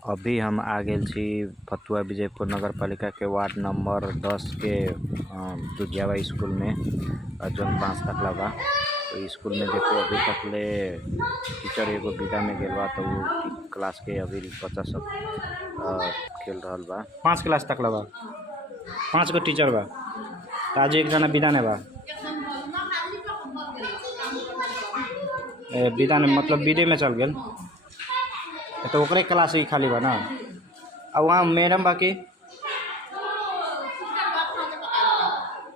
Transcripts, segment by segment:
अभी हम आ गेल छी फतुहा विजयपुर नगर पालिका के वार्ड नंबर 10 के दुधियावा स्कूल में जौन 5 तकला बा। तो स्कूल में देखो अभी तक ले टीचर एगो विदा में गेल बा। तो वो क्लास के अभी बच्चा सब खेल रहल बा। 5 क्लास तकला बा, 5 गो टीचर बा। आज एक जना विदा ने बा। विदा ने मतलब विदे में चल गेल। तो ओकरे क्लास ही खाली बा ना। अब वहाँ मैडम बाकी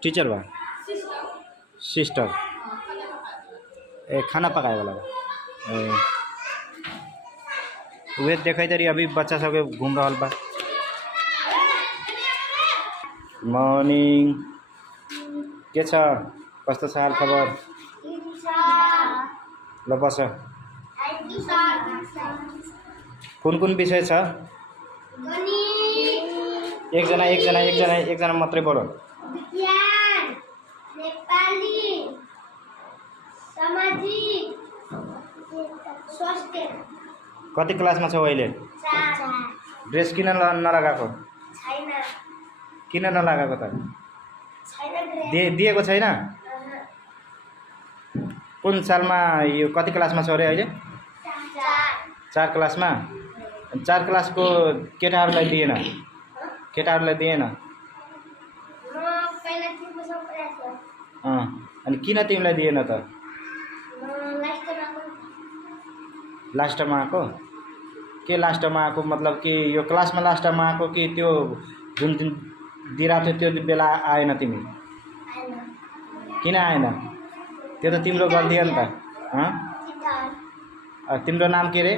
टीचर बा, सिस्टर खाना पकाए वाला बा। वे देखे तरी अभी बच्चा सब घूम रहा बा। मॉर्निंग के छ कस्तो छ हाल खबर? ल बस। कुन विषय छ? एक जना मात्रै बोलो। विज्ञान, नेपाली, सामाजिक, स्वास्थ्य। कति क्लासमा छौ अहिले? 4। ड्रेस किन नलगाएको? छैन। किन नलगाएको त? छैन ड्रेस। दिएको छैन? कुन सालमा यो कति क्लासमा छौ रे अहिले? 4 क्लासमा। 4 क्लासको केटाहरूलाई दिएन? केटाहरूलाई दिएन? अनि किन तिमीलाई दिएन त? लास्टमा आएको? के लास्टमा आएको मतलब कि यो क्लासमा लास्टमा आएको कि त्यो जुन दिन दिइरहेको थियो त्यो बेला आएन तिमी? किन आएन? त्यो त तिम्रो गल्ती हो नि त। तिम्रो नाम के रे?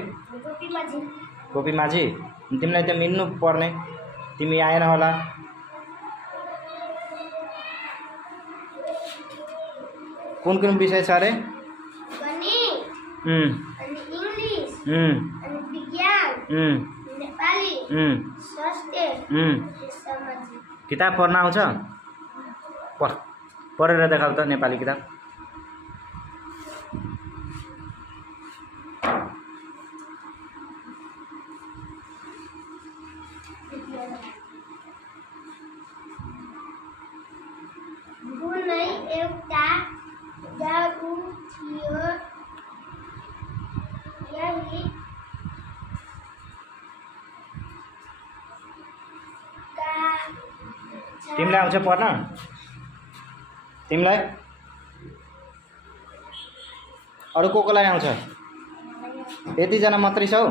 गोपी माझी। तिमीलाई त मिल्नु पर्ने, तिमी आएन होला। कुन विषय छ रे? गणित, इंग्लिश, विज्ञान, नेपाली, स्वास्थ्य, सामाजिक। किताब पढ्न आउँछ? पढेर देखाऊ त नेपाली किताब। कुनै एउटा जादु थियो, यही तिमीलाई आउँछ पढ्न? तिमीलाई? अरू को कोलाई आउँछ? यति जना मात्रै छौ?